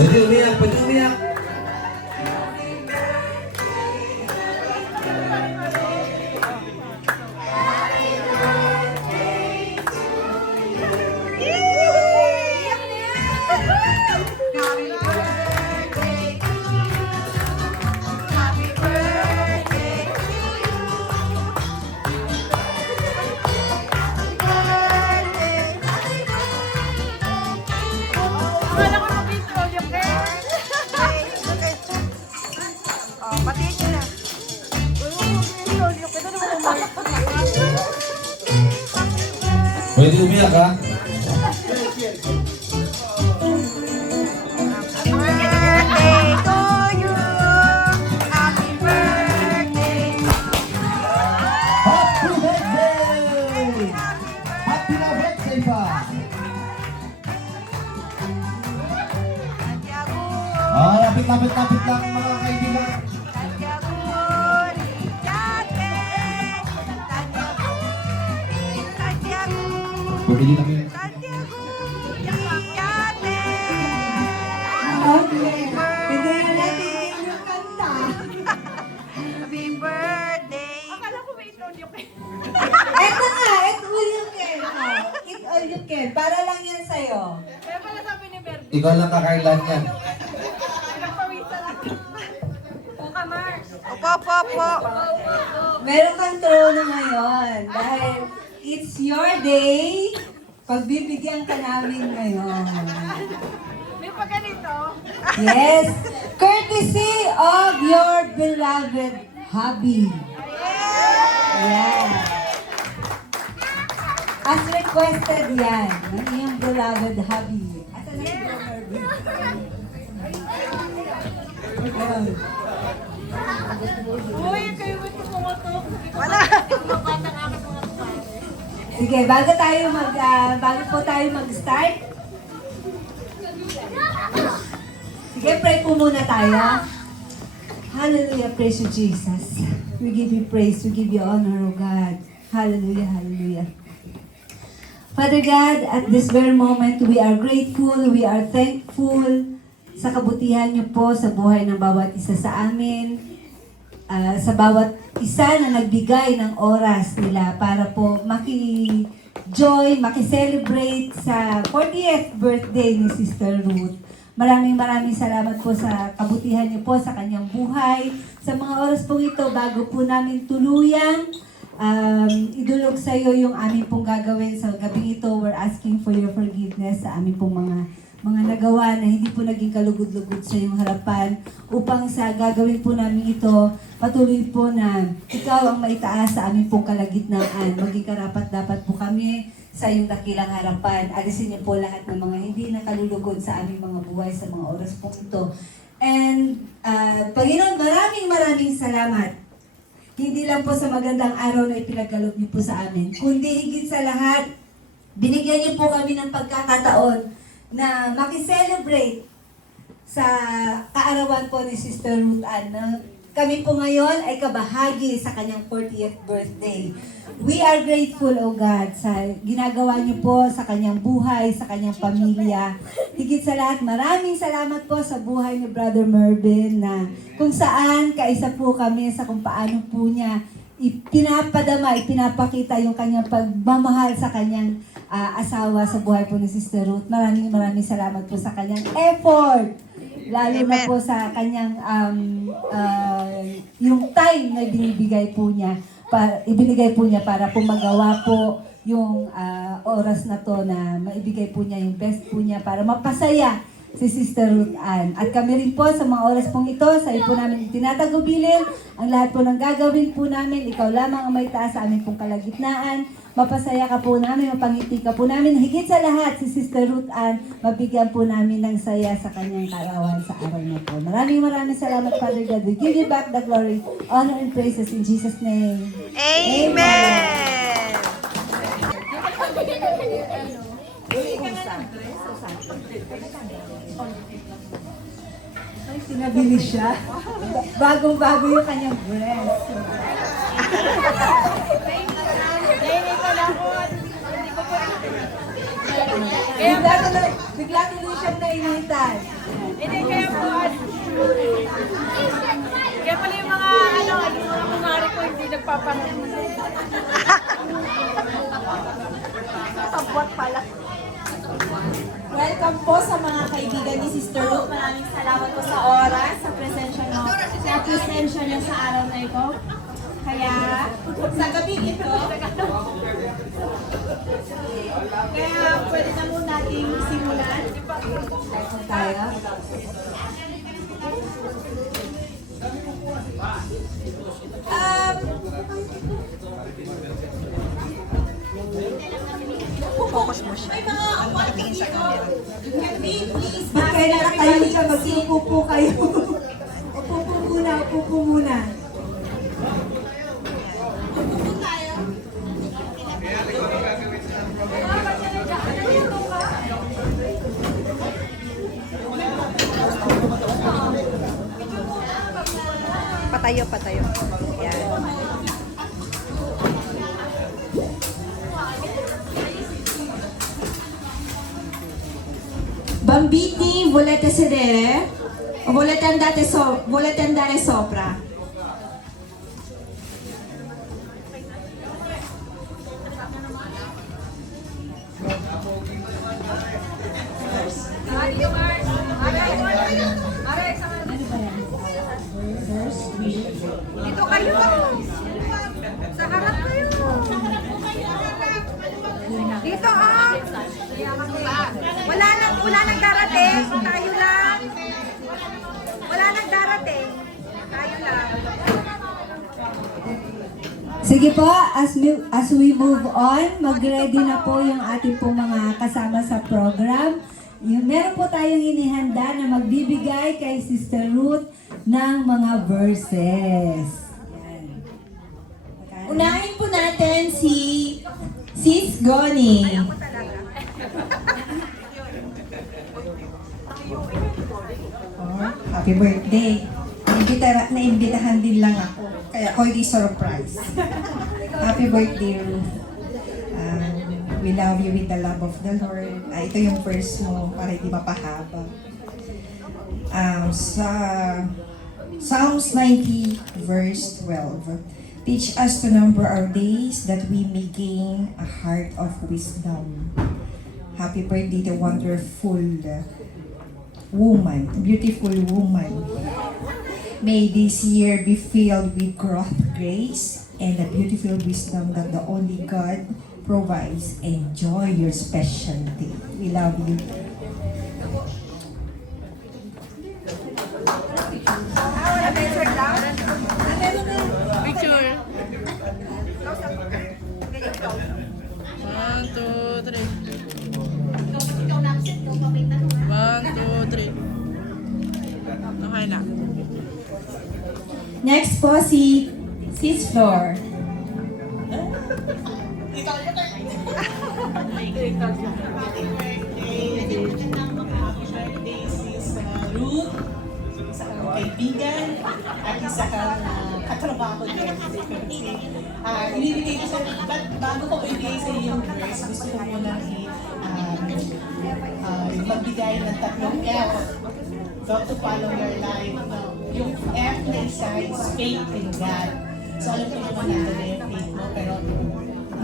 Pwede umiyak, pwede umiyak. Pwede umiyak ha? Happy birthday! Happy na birthday pa! Lapit lang mga kaibigan. Pwede din kami. Pwede na natin yung kanta. Happy birthday! Eto nga, eto all you can. Eat all you can. Para lang yan sa'yo. Ikaw lang kakailan yan. Opo. Meron kang trono ngayon. Dahil it's your day. Pagbibigyan ka namin ngayon. May pa ganito? Yes. Courtesy of your beloved hubby. Yeah. As requested yan, ng iyong beloved hubby. Asan na yung beloved? Uy, kayo may tumutok. Wala. Sige, bago po tayo mag-start. Sige, pray po muna tayo. Hallelujah, praise you, Jesus. We give you praise, we give you honor, O God. Hallelujah, hallelujah. Father God, at this very moment, we are grateful, we are thankful sa kabutihan niyo po sa buhay ng bawat isa sa amin. Sa bawat isa na nagbigay ng oras nila para po maki-joy, maki-celebrate sa 40th birthday ni Sister Ruth. Maraming salamat po sa kabutihan niyo po sa kanyang buhay. Sa mga oras po ito, bago po namin tuluyang idulog sa iyo yung aming pong gagawin sa gabing ito, we're asking for your forgiveness sa aming pong mga nagawa na hindi po naging kalugod-lugod sa iyong harapan upang sa gagawin po namin ito, patuloy po na ikaw ang maitaas sa aming pong kalagitnaan. Maging karapat-dapat po kami sa iyong dakilang harapan. Alisin niyo po lahat ng mga hindi nakalulugod sa aming mga buhay sa mga oras po ito. And Panginoon, maraming salamat. Hindi lang po sa magandang araw na ipinagkaloob niyo po sa amin, kundi higit sa lahat, binigyan niyo po kami ng pagkakataon na maki-celebrate sa kaarawan po ni Sister Ruth Ann. Kami po ngayon ay kabahagi sa kanyang 40th birthday. We are grateful, O God, sa ginagawa niyo po sa kanyang buhay, sa kanyang pamilya. Higit sa lahat, maraming salamat po sa buhay ni Brother Mervin na kung saan kaisa po kami sa kung paano po niya ipinapakita yung kanyang pagmamahal sa kanyang asawa sa buhay po ni Sister Ruth. Maraming salamat po sa kanyang effort. Lalo na po sa kanyang yung time na ibinigay po niya para po magawa po yung oras na to na maibigay po niya yung best po niya para mapasaya si Sister Ruth Ann. At kami rin po sa mga oras pong ito, sa iyo po namin tinatagubilin ang lahat po ng gagawin po namin. Ikaw lamang ang may taas sa aming pong kalagitnaan. Mapasaya ka po namin, mapangiti ka po namin. Higit sa lahat, si Sister Ruth Ann, mabigyan po namin ng saya sa kanyang kaarawan sa araw na po. Maraming salamat, Father God. We give you back the glory, honor, and praises in Jesus' name. Amen! Ay, sinabili siya. Bagong-bago yung kanyang breast. Bigla tuloy siyang nainitan. Hindi, kaya po, kaya pala yung mga, yung mga kumari ko hindi nagpapanood. Sabwat pala. Welcome po sa mga kaibigan ni Sister Ruth. Maraming salamat po sa oras, sa presensya niyo sa araw na ito. Kaya, sa gabi ito, kaya pwede na muna natin simulan. Tayo. Focus mo siya. Patingin sa camera. Ba't kayo nakatayo dyan? Magsiupo po kayo. Upo po muna, upo po muna. Upo po tayo. Patayo, patayo. Yan. Bambini, volete sedere? O volete andare sopra? Dito kayo. Sa harap kayo. Dito wala nang darating. Tayo lang. Wala nang darating. Tayo lang. Sige po, as we move on, mag-ready na po yung ating po mga kasama sa program. Meron po tayong inihanda na magbibigay kay Sister Ruth ng mga verses. Yan. Unahin po natin si Sis Goni. Happy birthday. Naimbitahan din lang ako. Kaya ako hindi surprise. Happy birthday, Ruth. We love you with the love of the Lord. Ito yung first mo para hindi mapahaba. Sa Psalms 90 verse 12. Teach us to number our days that we may gain a heart of wisdom. Happy birthday to wonderful woman, beautiful woman. May this year be filled with growth, grace, and the beautiful wisdom that the only God provides. Enjoy your special day. We love you. Picture. 1, 2, 3. 1, 2, 3. Okay na. Next po si Sis Flor. Birthday sis Ruth, isa kang kaibigan, at isa kang katrabaho din. Kasi ibibigay ko sa, bago ko ibigay sa iyo yung verse, gusto ko muna magbigay ng tatlong F. To follow your life. Yung F na isa is faith in God. So alam ko naman nandun na yung faith mo, pero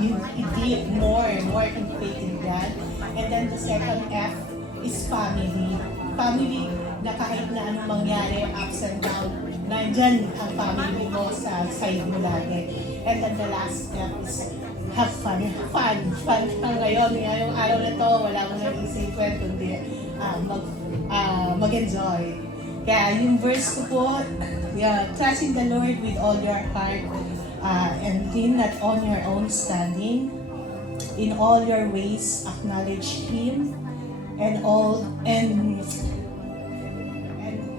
you give more in faith in God. And then the second F is family. Family na kahit na anong mangyari, ups and down, nandyan ang family mo sa side mo lagi. And then the last F is have fun. Fun ka ngayon. Ngayong araw na to, wala mo nang isipin, kundi mag-enjoy. Kaya yung verse ko po, trust in the Lord with all your heart and lean not on your own standing. In all your ways, acknowledge Him, and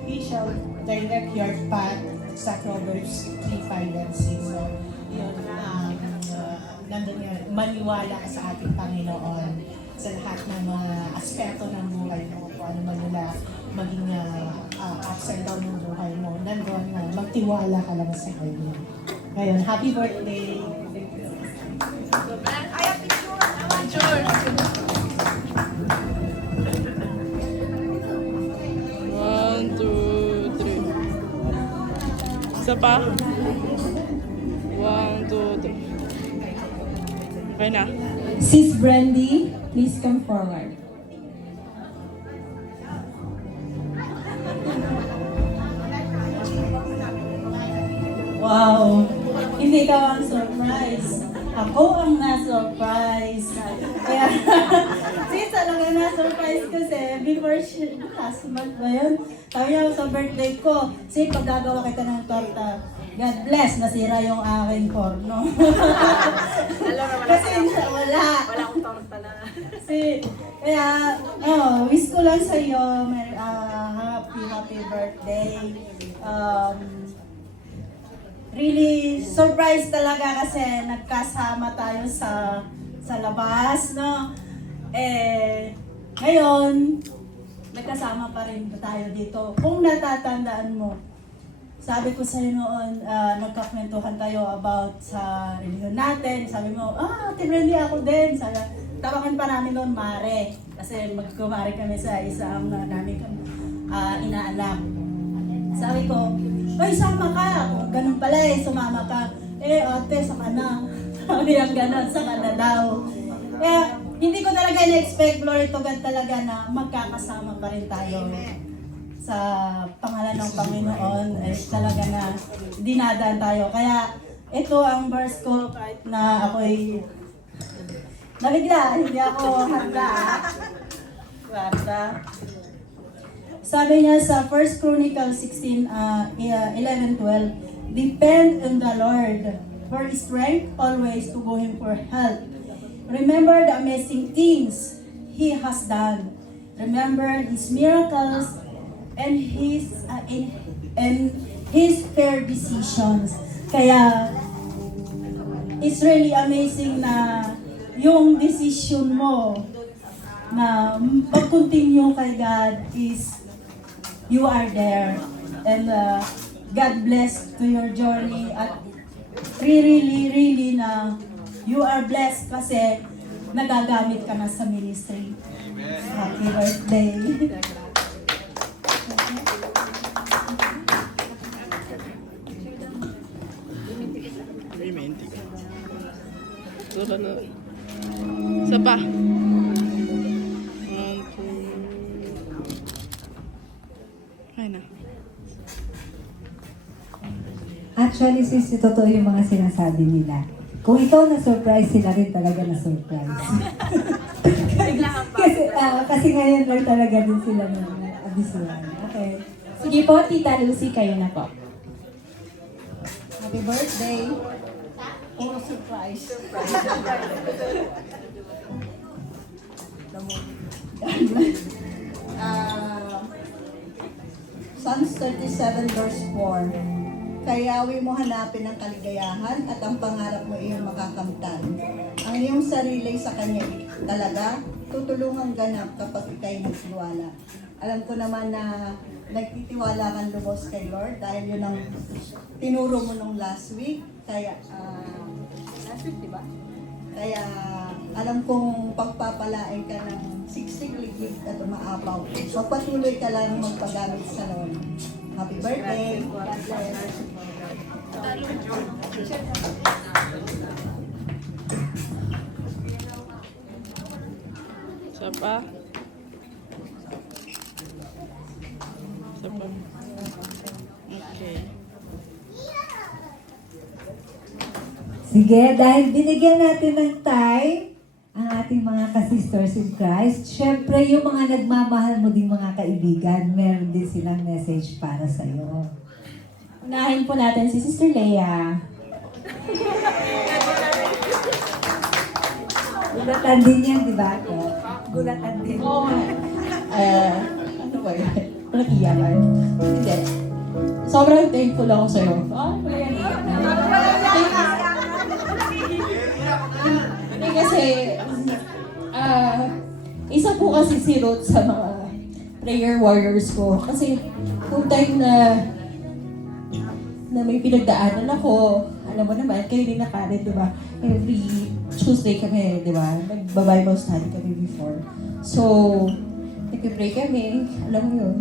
He shall direct your path sa Proverbs 3:5 and 6. So, yun, nandun yan, maniwala ka sa ating Panginoon sa lahat ng mga aspeto ng buhay mo, kung ano man nila maging ups and down ng buhay mo, nandun na, magtiwala ka lang sa Kanya. Ngayon, happy birthday! Picture. 1, Isa pa. 1, 2, 3. Okay na. Sis Brandy, please come forward. Wow! Hindi ka ang surprise. Ako ang na-surprise. Kaya, sis, talaga na-surprise kasi before last month ba yun? Sabi niya sa birthday ko, sis, paggagawa kita ng torta. God bless, nasira yung aking porno. Kasi wala. Wala akong torta na. Kasi, kaya, wish ko lang sa iyo, happy birthday. Really surprise talaga kasi nagkasama tayo sa labas, no? Ngayon, nagkasama pa rin tayo dito. Kung natatandaan mo, sabi ko sa'yo noon, nagkakwentuhan tayo about sa religion natin. Sabi mo, Ate Brandy, ako din. Sabi, tawagan pa namin noon, Mare. Kasi magkumare kami sa isang namin inaanak. Sabi ko, ay, sama ka. Kung ganun pala sumama ka. Ate, saka na. Sabi ang ganun, saka na daw. Kaya, hindi ko talaga na-expect, glory to God talaga na magkakasama pa rin tayo. Sa pangalan ng Panginoon, talaga na dinadaan tayo. Kaya, ito ang verse ko kahit na ako'y nabigla, hindi ako handa. Basta. Sabi niya sa 1 Chronicles 11:12, depend on the Lord for strength always to go Him for help. Remember the amazing things He has done. Remember His miracles and His fair decisions. Kaya, it's really amazing na yung decision mo na mag-continue kay God is you are there. And God bless to your journey at really na you are blessed kasi nagagamit ka na sa ministry. Happy birthday. Romantic. Tulad na. Isa pa. 1, 2. Okay na. Actually, sis, totoo yung mga sinasabi nila. Kung ikaw na-surprise, sila rin talaga na-surprise. kasi ngayon lang talaga din sila na-abisuan. Okay. Sige po, Tita Lucy, kayo na po. Happy birthday. Puro surprise. Psalms 37 verse 4. Kayawi mo hanapin ang kaligayahan at ang pangarap mo iyong makakamtan. Ang iyong sarili sa Kanya talaga, tutulungan ganap kapag ikay nagtiwala. Alam ko naman na nagtitiwala kang lubos kay Lord dahil yun ang tinuro mo nung last week. Kaya, last week, di ba? Kaya, alam kong pagpapalain ka ng siksik-liglig at umaapaw. So, patuloy ka lang magpagamit sa Lord. Happy birthday! God bless! Isa pa. Isa pa. Okay. Sige, dahil binigyan natin ng time ang ating mga ka-sisters in Christ, syempre yung mga nagmamahal mo ding mga kaibigan, meron din silang message para sa iyo. Unahin po natin si Sister Leia. Gulatan din yan, di ba? Gulatan din. Ano ba yun? Walang iyakan. Hindi. Sobrang thankful ako sa'yo. Kasi, isa po kasi si Ruth sa mga prayer warriors ko. Kasi, kung time na may pinagdaanan ako, alam mo naman, kayo din na Karen, di ba? Every Tuesday kami, di ba? Nag-Bible study kami before. So, nag-pray kami, alam mo yun.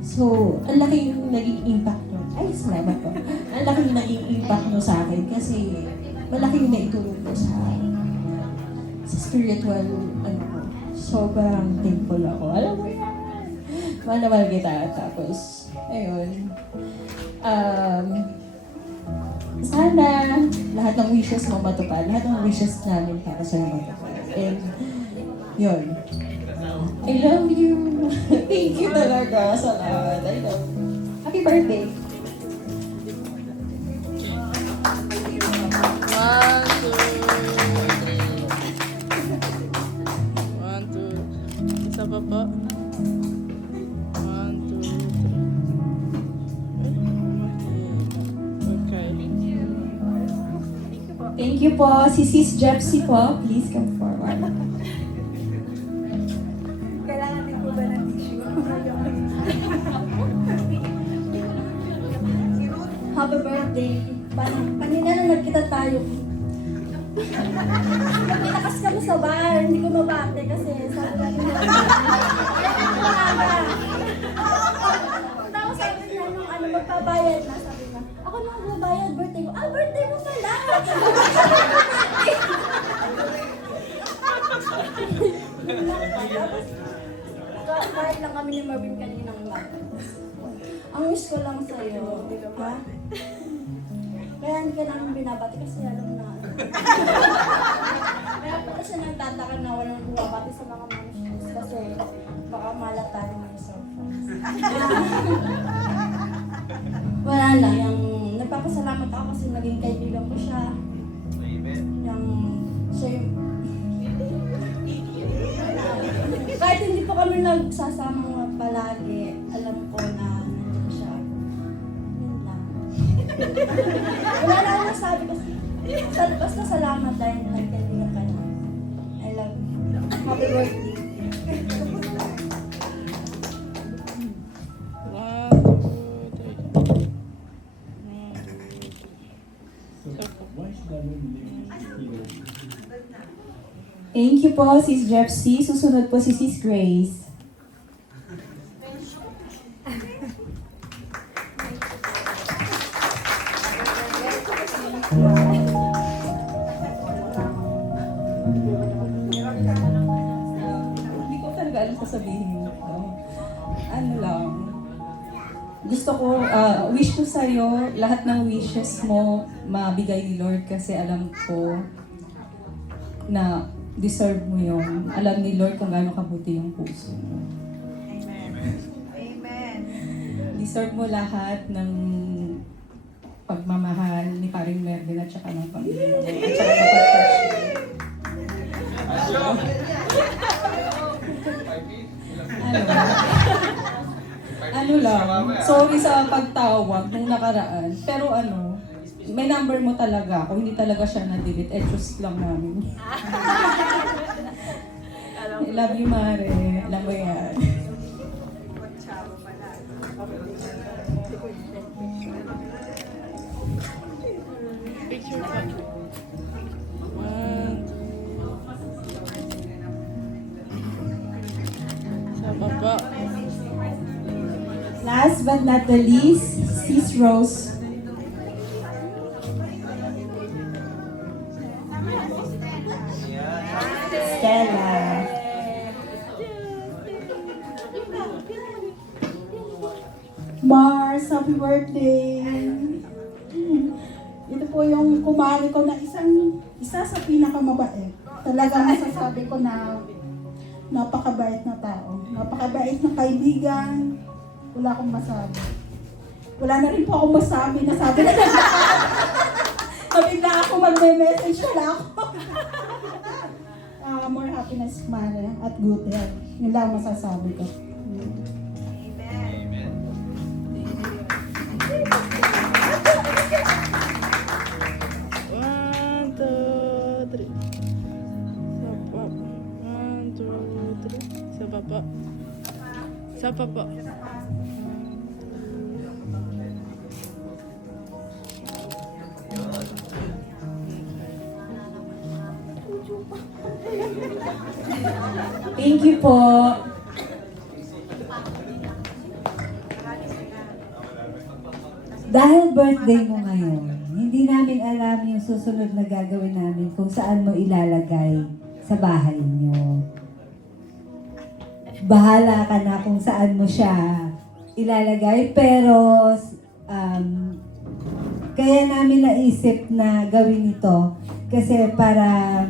So, ang laki yung naging impact nun. Ay, salamat po. Ang laking naging impact mo sa akin kasi malaking naitulong ko sa spiritual, ano ko. Sobrang thankful ako. Alam mo yan. Mahal na mahal kita. Tapos, ayun. Sana lahat ng wishes mo matupad. Lahat ng wishes namin para sa'yo matupad. And, yun. I love you. Thank you talaga sa lahat. I love you. Happy birthday. 1, 2, 3. 1, 2. Isa pa po. 1, 2, 3. Okay. Thank you po. Si Sis Jepsy po. Please come forward. Kailangan din po ba ng tissue? Happy birthday. Paninanag kita tayo. Pinakas ka mo sa bar, hindi ko mabate kasi sabi natin mo. Tapos sabi niya nung ano, magpabayad na, sabi niya. Ako na magbabayad, birthday ko. Birthday mo pala! Tapos, kahit lang kami ni Marvin kaninang lapis. Ang wish ko lang sa'yo, ha? Kaya hindi ka namin binabati kasi alam na. Kaya pala siya nagtataka na walang bumabati sa mga manuscripts kasi baka malata rin yung cellphones. Wala lang, yung nagpapasalamat ako kasi naging kaibigan ko siya. Yung, siya yung, kahit hindi pa kami nagsasama palagi, alam ko na nandiyan siya. Yun lang. Wala na akong nasabi kasi. Basta salamat dahil nagkaibigan ka na. I love you. Happy birthday. 1, 2, 3. Thank you po, Sis Jepsy. Susunod po si Sis Grace. Hindi ko talaga alam sasabihin mo. Ano lang. Gusto ko, wish ko sa'yo, lahat ng wishes mo mabigay ni Lord kasi alam ko na deserve mo yun. Alam ni Lord kung gaano kabuti yung puso mo. Amen. Deserve mo lahat ng pagmamahal ni Paring Mervin at saka ng pamilya mo. At saka ng pag-appreciate. Ano lang, sorry sa pagtawag nung nakaraan. Pero ano, may number mo talaga. Kung hindi talaga siya na-delete, just lang namin. I love you, Mare. Alam mo yan. Picture pa. 1, 2. Isa pa po. Last but not the least, Sis Rose. Stella. Mars, happy birthday! Ito po yung kumari ko na isa sa pinakamabait. Talagang masasabi ko na napakabait na tao. Napakabait na kaibigan. Wala akong masabi. Wala na rin po akong masabi. Nasabi na nabigla ako magme-message wala ako. More happiness, Mare, at good health. Yun lang masasabi ko. One, two, three. Isa pa po. Isa pa po. Thank you po. dahil birthday mo ngayon, hindi namin alam yung susunod na gagawin namin kung saan mo ilalagay sa bahay niyo. Bahala ka na kung saan mo siya ilalagay, pero kaya namin naisip na gawin ito kasi para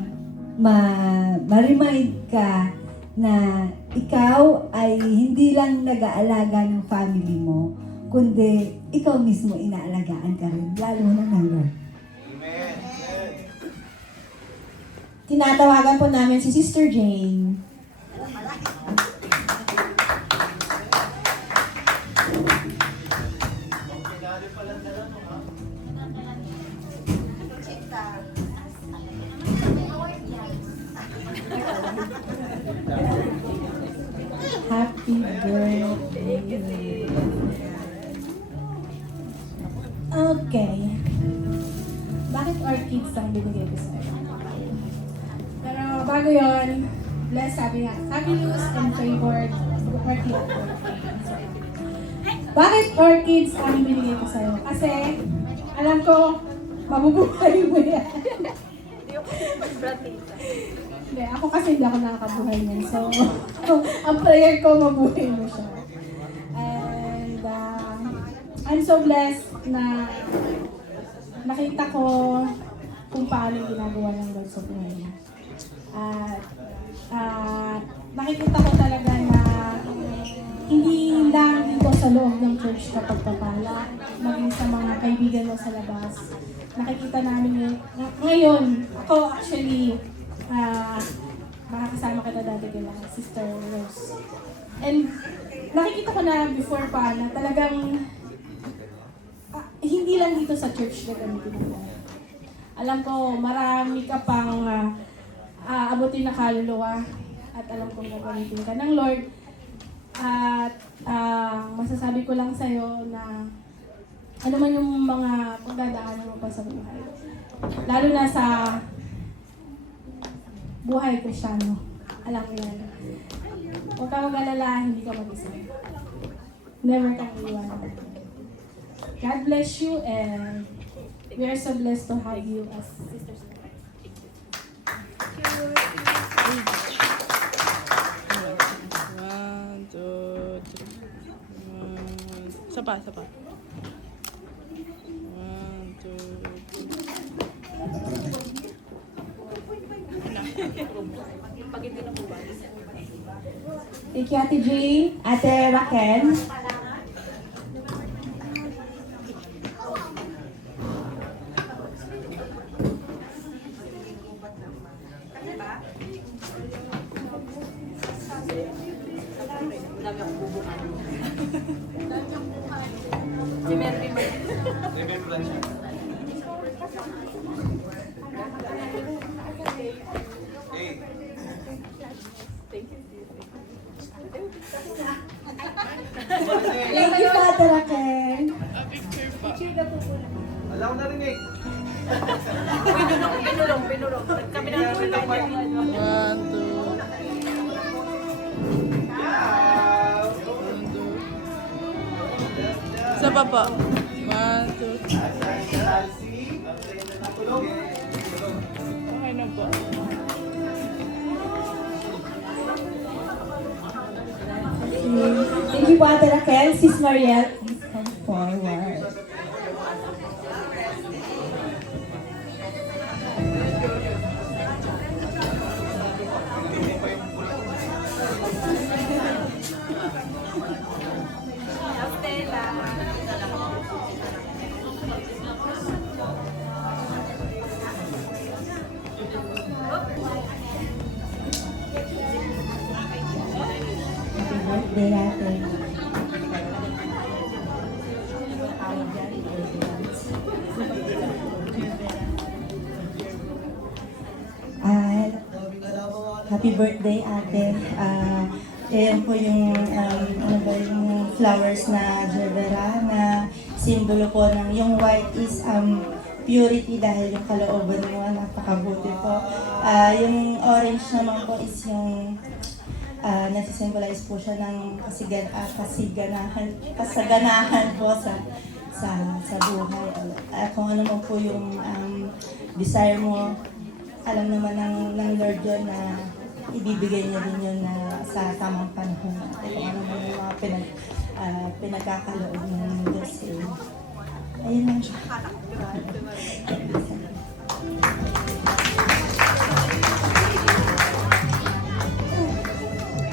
ma-remind ka na ikaw ay hindi lang nag-aalaga ng family mo, kundi ikaw mismo inaalagaan ka rin, lalo na ng Lord. Tinatawagan po namin si Sister Jane. Happy birthday. Okay. Bakit orchids ang binigay ko sa'yo? Pero bago yon, bless sabi Luz and favored orchid. Bakit orchids ang binigay ko sa'yo? Kasi alam ko, mabubuhay mo yan. Hindi, ako kasi hindi ako nakakabuhay niyan. So, ang prayer ko, mabuhay mo siya. And I'm so blessed na nakita ko kung paano yung ginagawa ng Lord sa buhay niya. At nakikita ko talaga na hindi lang dito sa loob ng church ka pagpapala, maging sa mga kaibigan mo sa labas. Nakikita namin ngayon, ako actually, makakasama kita dati kila Sister Rose. And nakikita ko na before pa na talagang hindi lang dito sa church na gamitin mo. Alam ko, marami ka pang abutin na kaluluwa at alam kong gagamitin ka ng Lord. At masasabi ko lang sa'yo na ano man yung mga pagdadaanan mo pa sa buhay. Lalo na sa buhay Kristiyano. Alam mo yan. Huwag ka mag-alala, hindi ka mag-isa. Never kang iiwanan. God bless you and we are so blessed to have you as sisters. One, two, three. Isa pa. One, two, three. Thank you, Ate Jane. Ate Raquel. Thank you, Ate Raquel. Picture pa. Alam na rin eh. One, two. Isa pa po. One, two. Okay na po. Thank you po, Ate Raquel. Sis Mariel, please come forward. Happy birthday, Ate. Happy birthday, ate. Ayan po yung, yung flowers na Jevera na simbolo po ng, yung white is purity dahil yung kalooban mo, napakabuti po. Yung orange naman po is yung nagsisymbolize po siya ng kasaganahan po sa buhay. Kung ano mo po yung desire mo, alam naman ng Lord yun na ibibigay niya din yun na sa tamang panahon. Kung ano man yung mga pinagkakaloob ng Diyos. Ayun lang siya.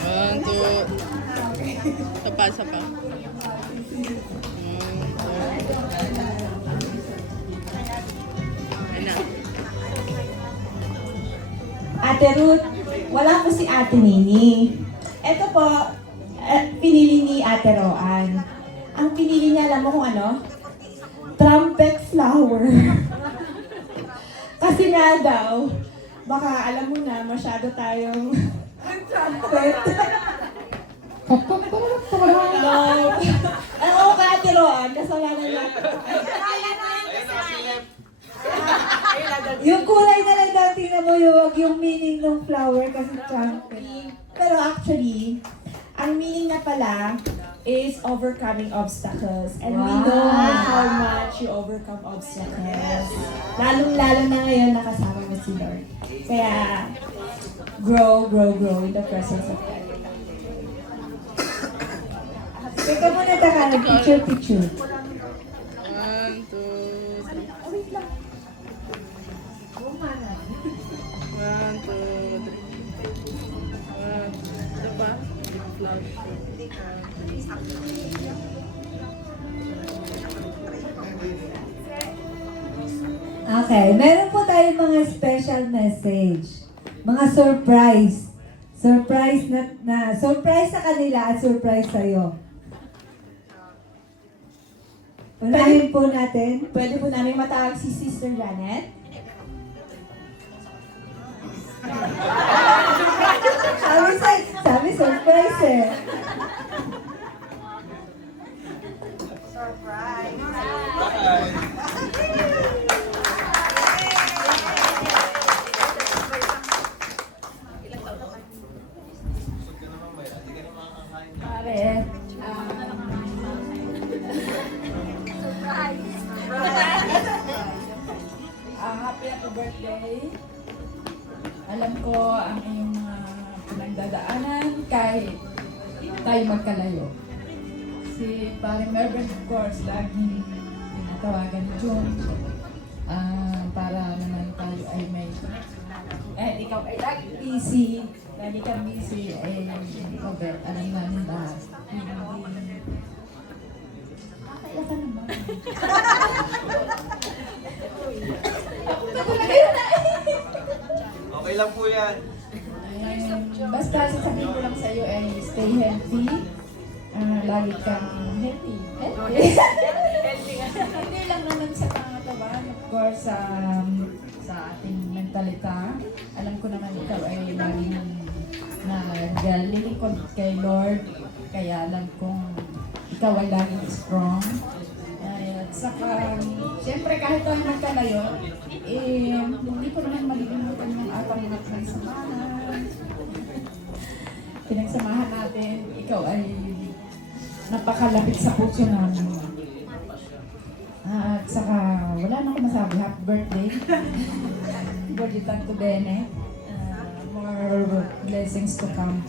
One, two. Isa pa. Ate Ruth, wala po si Ate Nini. Ito po, pinili ni Ate Roan. Ang pinili niya, alam mo kung ano? Trumpet flower. Kasi nga daw, baka alam mo na, masyado tayong trumpet. Oo ka, Ate Roan, kasalanan niya. Yung kulay na lang daw, tingnan mo yung meaning ng flower kasi trumpet. Pero actually, ang meaning na pala is overcoming obstacles. And we know how much you overcome obstacles. Lalong-lalo na ngayon nakasama mo si Lord. Kaya, grow in the presence of God. Teka muna, Takara, picture. One, two, three. Wait lang. One, two, three. One, isa pa. Flash. Okay, meron po tayong mga special message. Mga surprise. Surprise surprise sa kanila at surprise sa'yo. Unahin po natin. Pwede po namin matawag si Sister Janet. Sabi surprise eh. Pare, happy birthday. Alam ko ang iyong pinagdadaanan kahit tayo magkalayo. Si Pare Mervin, of course, laging tinatawagan ni June para naman tayo ay may ikaw ay lagi busy, lagi ka busy, Robert, alam namin lahat. Kaya ka naman. Okay lang po yan. Basta sasabihin ko lang sa iyo ay stay healthy. Lagi kang healthy. Hindi lang naman sa pangatawan, of course, sa ating mentalita. Alam ko naman ikaw ay laging naglilingkod kay Lord. Kaya alam kong ikaw ay laging strong. At saka, siyempre kahit tayo magkalayo, hindi ko naman malilimutan yung atang mga pinagsamahan. Pinagsamahan natin, ikaw ay napakalapit sa puso namin. At saka, wala na akong masabi. Happy birthday. Birthday Tanto Bene. More blessings to come.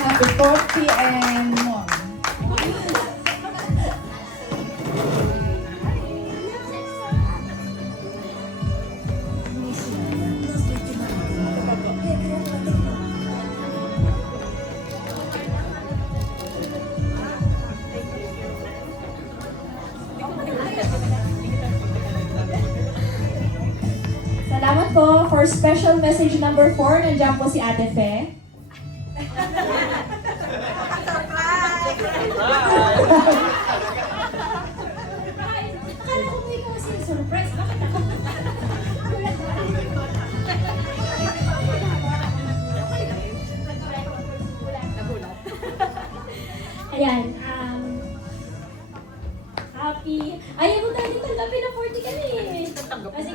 Happy 40 and more. Salamat po. For special message number 4, nandiyan po si Ate Fe. Akala ko may kasi surprise. Bakit ako? Ayan, happy. Ayaw mo dati tanggapin na 40 ka na eh. Kasi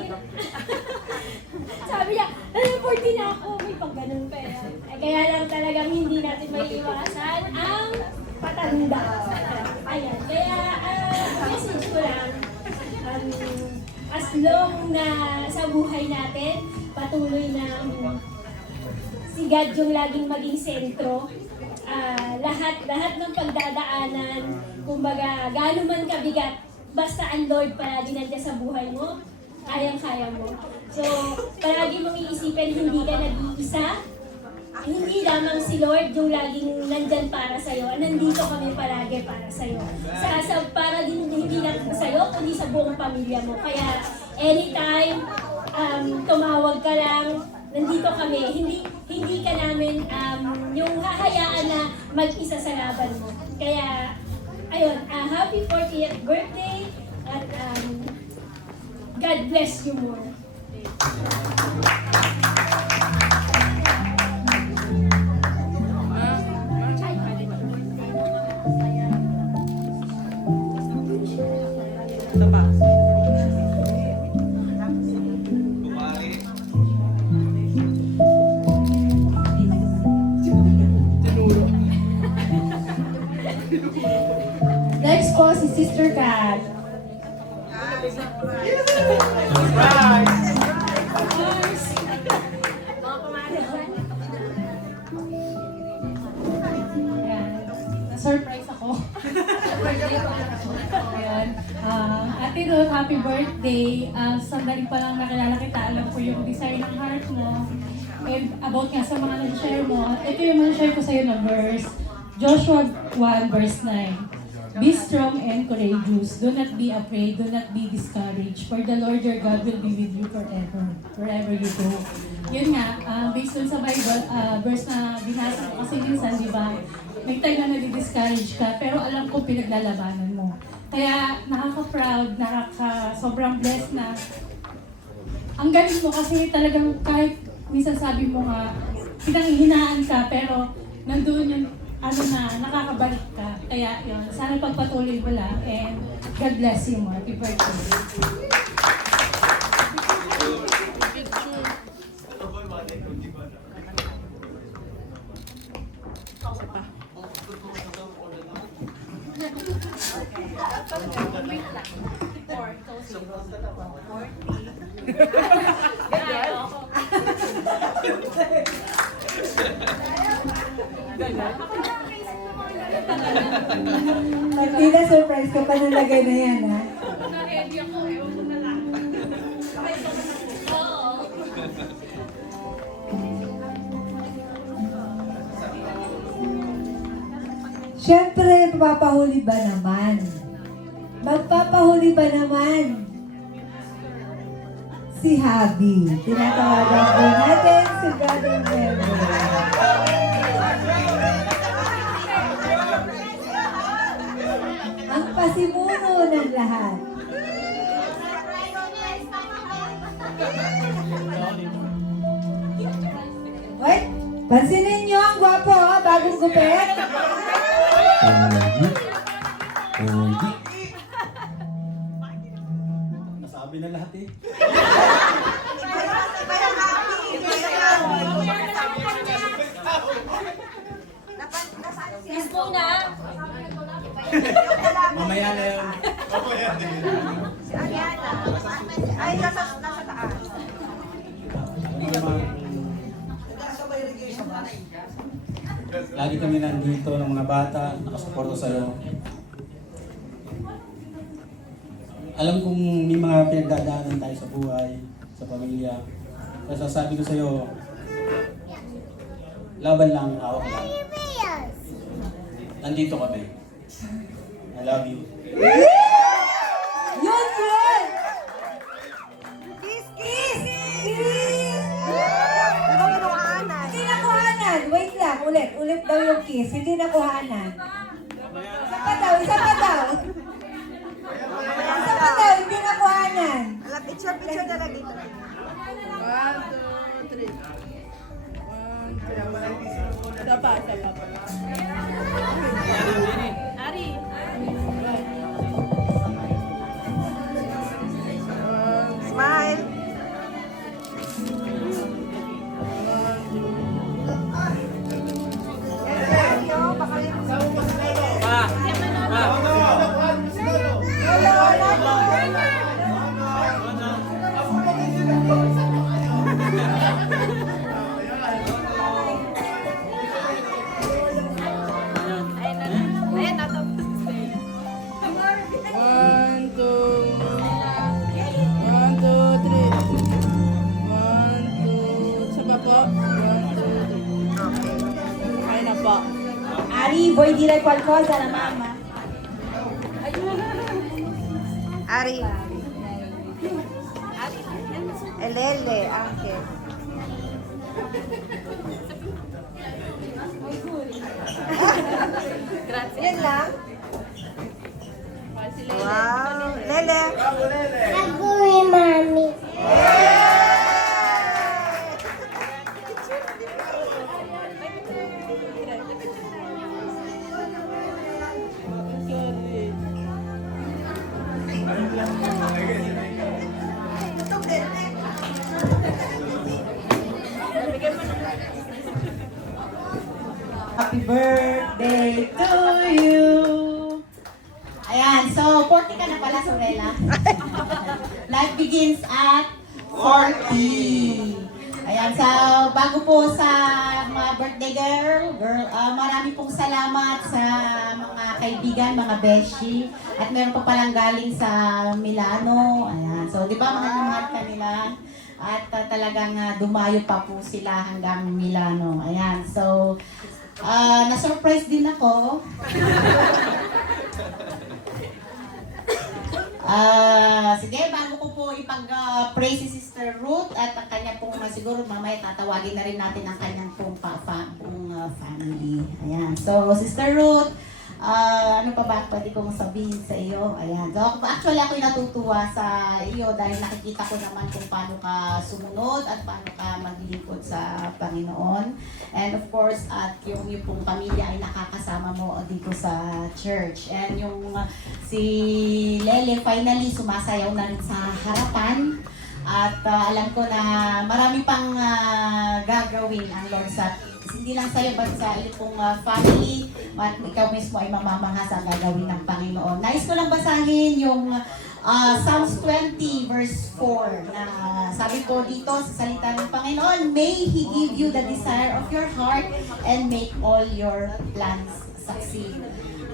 sabi niya, 40 na ako. May pag ganun pa eh. Kaya lang talagang hindi natin maiiwasan ang matanda. Ayan, kaya message ko lang, as long na sa buhay natin, patuloy na si God yung laging maging sentro. Lahat ng pagdadaanan, kumbaga, gaano man kabigat, basta ang Lord palagi nandiyan sa buhay mo, kayang-kaya mo. So, palagi mong iisipin, hindi ka nag-iisa, hindi lamang si Lord yung laging nandyan para sa'yo, nandito kami palagi para sa'yo. Para din hindi lang sa'yo, kundi sa buong pamilya mo. Kaya, anytime, tumawag ka lang, nandito kami. Hindi ka namin yung hahayaan na mag-isa sa laban mo. Kaya, ayun, happy 40th birthday at God bless you more. Ito pa. Next po si Sister Kat. Surprise ako. Ayan. Ate Ruth, happy birthday. Sandali pa lang nakilala kita, alam ko yung design ng heart mo. And about nga sa mga nag-share mo, at ito yung share ko sa'yo na verse. Joshua 1 verse 9. Be strong and courageous. Do not be afraid. Do not be discouraged. For the Lord your God will be with you forever, wherever you go. Yun nga, based dun sa Bible, verse na binasa ko kasi minsan, di ba, may time na nadi-discourage ka, pero alam ko pinaglalabanan mo. Kaya nakaka-proud, sobrang blessed na. Ang galing mo kasi talagang kahit minsan sabi mo nga, pinanghihinaan ka, pero nandun yung nakakabalik ka. Kaya yun, sana pagpatuloy mo lang and God bless you more. Happy birthday. Martina, surprise ka pa nalagay na yan, ha? Siyempre, magpapahuli ba naman? Magpapahuli ba naman? Si Habi. Tinatawagan po natin si Brother Memo. Ang pasimuno ng lahat. Hoy, pansinin nyo ang gwapo, bagong gupit. Nasabi na lahat eh. Yes po na. Mamaya na yun. Lagi kami nandito ng mga bata, nakasuporto sa'yo. Alam kong may mga pinagdadaanan tayo sa buhay, sa pamilya. Kaya sasabi ko sa'yo, laban lang, hawak lang. Nandito kami. I love you. Yun, yun! Kiss, kiss! Kiss! Hindi nakuhanan. Wait lang, ulit daw yung kiss. Hindi nakuhanan. Isa pa daw, isa pa daw. Isa pa daw, hindi nakuhanan. Picture na lang dito. 1, 2, 3. 1, 2. Isa pa. Ari. Smile. vuoi dire qualcosa alla mamma? Ari. E Lele anche. Grazie. Yan lang. Wow. Lele. Auguri, mami. Happy birthday to you! Ayan, so 40 ka na pala, Sorella. Life begins at 40. Ayan, so bago po sa mga birthday girl, marami pong salamat sa mga kaibigan, mga beshi. At meron pa palang galing sa Milano. Ayan, so di ba mahal kanila? At talagang dumayo pa po sila hanggang Milano. Ayan, so na-surprise din ako. Sige, bago ko po ipag-pray si Sister Ruth at ang kanya pong siguro mamaya tatawagin na rin natin ang kanyang pong family. Ayan. So, Sister Ruth, ano pa ba pwede kong sabihin sa iyo? Ayan. So, actually ako'y natutuwa sa iyo dahil nakikita ko naman kung paano ka sumunod at paano ka maglilingkod sa Panginoon. And of course, at yung pong pamilya ay nakakasama mo dito sa church. And yung si Lele finally sumasayaw na rin sa harapan. At alam ko na marami pang gagawin ang Lord sa hindi lang sa'yo, but sa iyong pong family, at ikaw mismo ay mamamangha sa gagawin ng Panginoon. Nais ko lang basahin yung Psalms 20 verse 4 na sabi ko dito sa salita ng Panginoon, may He give you the desire of your heart and make all your plans succeed.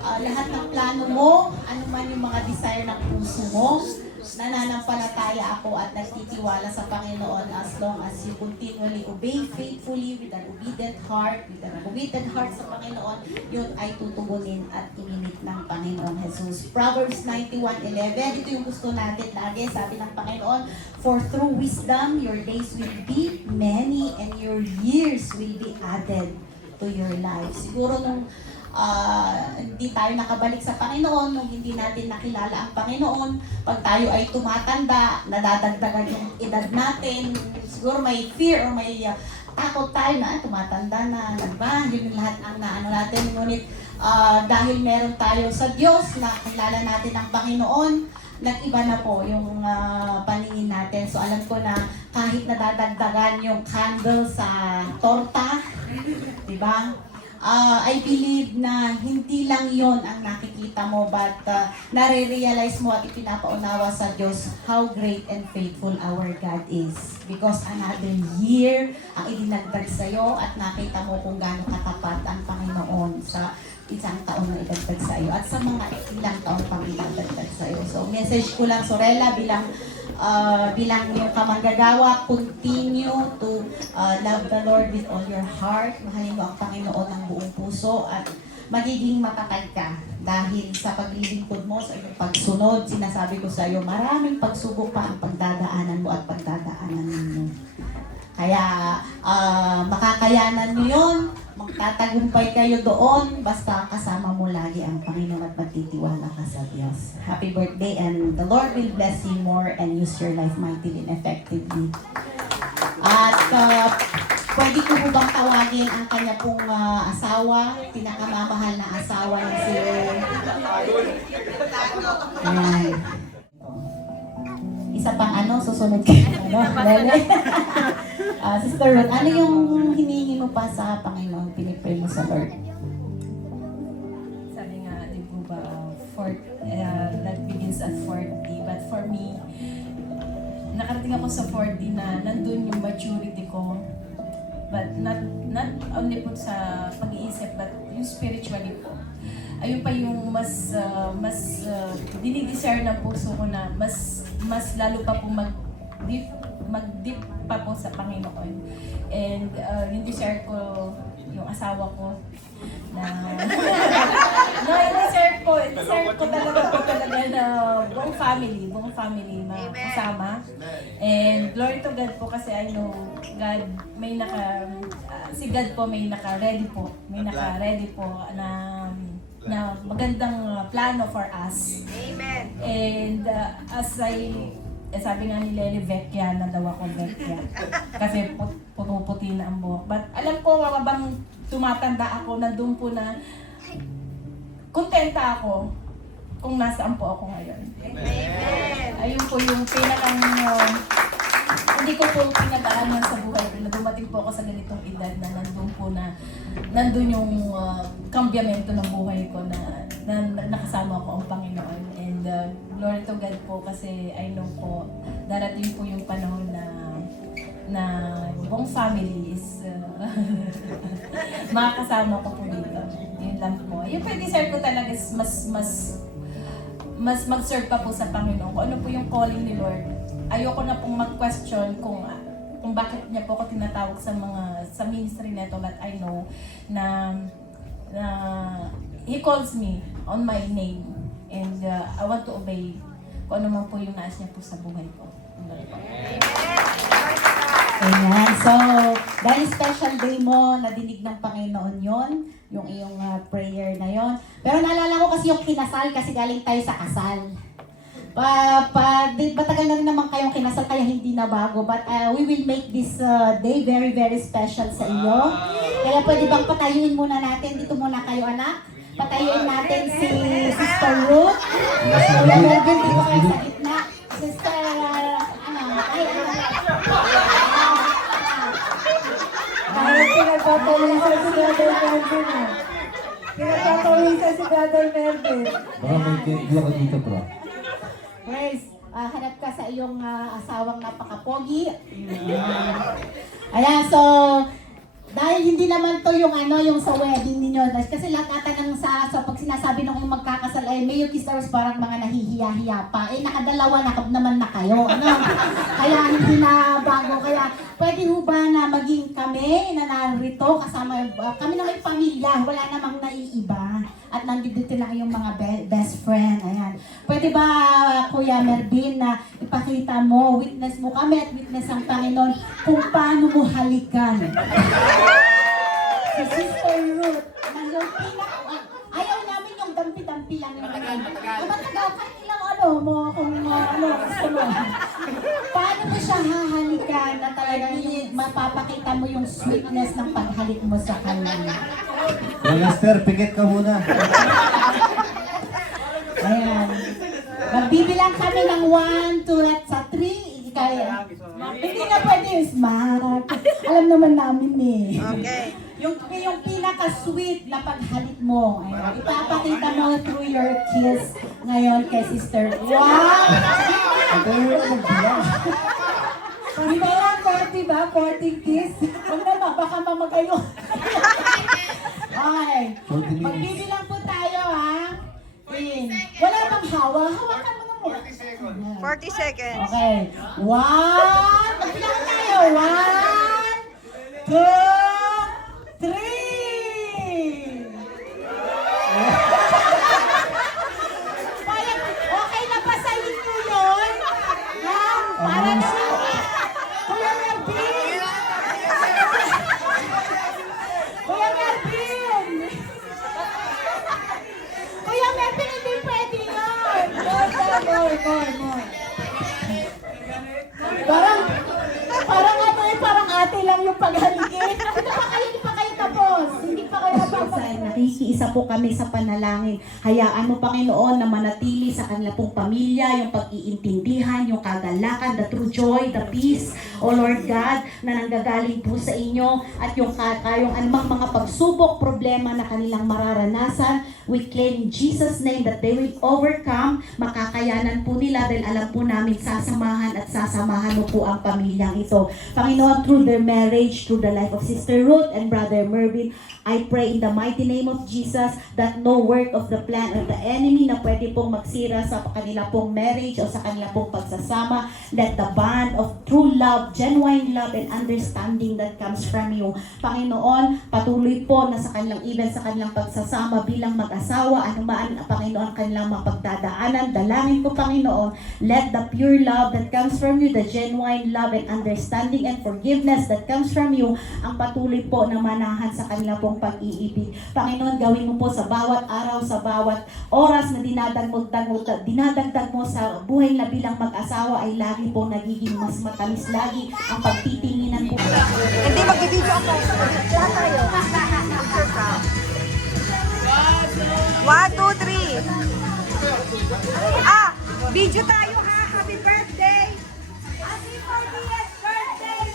Lahat ng plano mo, ano man yung mga desire ng puso mo, nananampalataya ako at nagtitiwala sa Panginoon as long as you continually obey faithfully with an obedient heart, sa Panginoon, yun ay tutugunin at iminit ng Panginoon Jesus. Proverbs 91:11, ito yung gusto natin lagi, sabi ng Panginoon, for through wisdom, your days will be many and your years will be added to your life. Siguro nung hindi tayo nakabalik sa Panginoon, nung hindi natin nakilala ang Panginoon, pag tayo ay tumatanda, nadadagdagan yung edad natin, siguro may fear or may takot tayo na tumatanda na, diba? Yun yung lahat ang naano natin. Ngunit dahil meron tayo sa Diyos, nakilala natin ang Panginoon, nag-iba na po yung paningin natin. So alam ko na kahit nadadagdagan yung candle sa torta, diba? I believe na hindi lang yon ang nakikita mo, but nare-realize mo at ipinapaunawa sa Diyos how great and faithful our God is. Because another year ang idinagdag sa'yo at nakita mo kung gaano katapat ang Panginoon sa isang taon na idagdag sa iyo at sa mga ilang taon pang idagdag sa iyo. So message ko lang, Sorella, bilang yung kamanggagawa, continue to love the Lord with all your heart. Mahalin mo ang Panginoon ng buong puso at magiging matatag ka dahil sa paglilingkod mo, sa iyong pagsunod. Sinasabi ko sa iyo, maraming pagsubok pa ang pagdadaanan mo at pagdadaanan ninyo. Kaya makakayanan nyo yun, magtatagumpay kayo doon, basta kasama mo lagi ang Panginoon at magtitiwala ka sa Diyos. Happy birthday, and the Lord will bless you more and use your life mightily and effectively. At pwede ko po bang tawagin ang kanya pong asawa, pinakamamahal na asawa niya si isa pang susunod ka. Lele. Sister Ruth, ano yung hinihingi mo pa sa Panginoon, pinipray mo sa Lord? Sabi nga, di po ba, that begins at 40. But for me, nakarating ako sa 40 na nandun yung maturity ko. But not only po sa pag-iisip, but yung spiritually po. Ayun pa yung mas dinidesire ng puso ko na mas lalo pa po mag-deep pa po sa Panginoon. And yung share ko yung asawa ko na no, i-deserve ko talaga na buong family makasama. And glory to God po kasi I know God si God po may naka-ready po na magandang plano for us. Amen. And sabi nga ni Lely, Vecchia na daw ako, Vecchia. Kasi puti na ang buhok. But alam ko, habang tumatanda ako, nandun po na kontenta ako kung nasaan po ako ngayon. Amen. Ayun po yung pinakang hindi ko po pinagdaanan sa buhay ko na dumating po ako sa ganitong edad na nandun yung kambyamento ng buhay ko na nakasama ko ang Panginoon. And glory to God po kasi I know po darating po yung panahon na buong family is makakasama ko po dito. Yun lang po. Yung pwede-serve ko talaga is mas mag-serve pa po sa Panginoon. Kung ano po yung calling ni Lord. Ayoko na pong mag-question kung bakit niya po ako tinatawag sa ministry nito, but I know na He calls me on my name and I want to obey kung ano man po yung nais niya po sa buhay ko. Amen. So, dahil special day mo, nadinig ng Panginoon yon, yung iyong prayer na yon. Pero naalala ko kasi yung kinasal kasi galing tayo sa kasal. Matagal na rin naman kayong kinasal kaya hindi na bago. But we will make this day very, very special sa iyo. Kaya pwede bang patayuin muna natin? Dito muna kayo, anak. Patayuin natin si Sister Ruth. Kuya Melvin, dito kayo sa gitna. Sister, pinagpapawisa si Brother Melvin. Pinagpapawisa si Brother Melvin. Baka may kaya ka dito, bro. Grace, hanap ka sa iyong asawang napaka-pogi. Ayan, so, dahil hindi naman to yung yung sa wedding ninyo, kasi lahat ata ng pag sinasabi nung yung magkakasal ay may yung kisters parang mga nahihiya-hiya pa. Nakadalawa na naman na kayo. Kaya hindi na bago. Kaya pwede ho ba na maging kami na narito kasama kami na may pamilya, wala namang naiiba. At nandito na yung mga best friend. Ayan. Pwede ba, Kuya Mervin, na ipakita mo, witness mo kami at witness ang Panginoon kung paano mo halikan si Sister Ruth. Ayaw namin yung dampi-dampi lang yung matagal. Matagal, kahit ilang mo, kung gusto mo. Paano mo siya hahalikan na talagang mapapakita mo yung sweetness ng paghalik mo sa kanya? Lester, pikit ka muna. Ayan. Magbibilang kami ng 1, 2, at sa 3. Kaya. Hindi na pwede yung smart. Alam naman namin eh. Okay. Yung pinaka-sweet na paghalik mo. Ayan. Ipapakita mo through your kiss ngayon kay Sister. Wow! Ang tayo mo magbilang. Hindi ba yan 40 ba? 40 kiss? Huwag naman, baka mamagayo. Okay. Magbibilang po tayo, ha? Wala bang hawa? Hawakan mo na mo. 40 seconds. Okay. 1. Magbilang tayo. 1, 2, 3. Parang okay na ba sa inyo yun? Ha? Para na Kuya Mervin! Kuya Mervin! Kuya Mervin, hindi pwede yun! More. Parang ate lang yung paghaligin. Hindi pa kayo tapos. Hindi pa kayo tapos. Nakikiisa po kami sa panalangin. Hayaan mo, Panginoon, na manatili sa kanila pong pamilya, yung pag-iintindihan, yung kagalakan, the true joy, the peace O Lord God, na nanggagaling po sa inyo at yung kayong anumang mga pagsubok, problema na kanilang mararanasan, we claim in Jesus' name that they will overcome, makakayanan po nila dahil alam po namin sasamahan at sasamahan mo po ang pamilyang ito. Panginoon, through their marriage, through the life of Sister Ruth and Brother Mervin, I pray in the mighty name of Jesus that no work of the plan of the enemy na pwede pong magsira sa kanila pong marriage o sa kanila pong pagsasama, let the bond of true love, genuine love and understanding that comes from you. Panginoon, patuloy po na sa kanilang even sa kanilang pagsasama bilang mag-asawa, anuman Panginoon kanilang mapagdadaanan, dalangin ko Panginoon, let the pure love that comes from you, the genuine love and understanding and forgiveness that comes from you, ang patuloy po na manahan sa kanila pong pag-iibig. Panginoon, gawin mo po sa bawat araw, sa bawat oras na dinadagdag mo sa buhay na bilang mag-asawa ay lagi pong nagiging mas matamis lagi ang pagtitinginan po. Hindi, mag-video ako. Lahat tayo. 1, 2, 3. Ah, video tayo ha. Happy birthday! Happy 40th birthday!